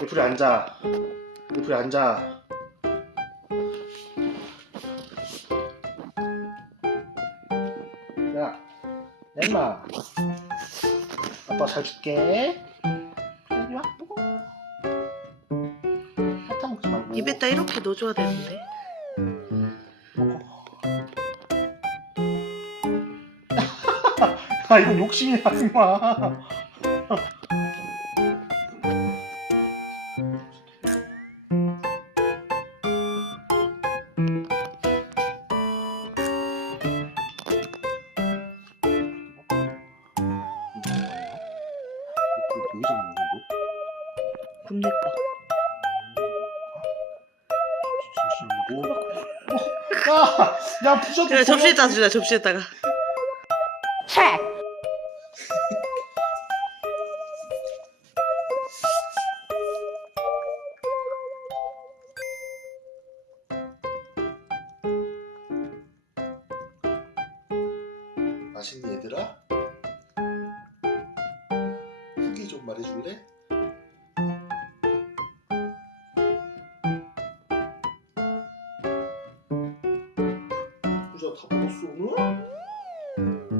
옆으로 앉아. 옆으로 앉아. 야, 엠마. 아빠 잘 줄게. 이리 와, 먹어. 핥아 먹지 말고. 입에다 이렇게 넣어줘야 되는데. 아, 이건 욕심이야, 임마. 군내 거. 야, 야 부셔도 그래 접시에다 주자 접시에다가. 맛있니 얘들아? 후기 좀 말해줄래? 후자 다 먹었어 오늘?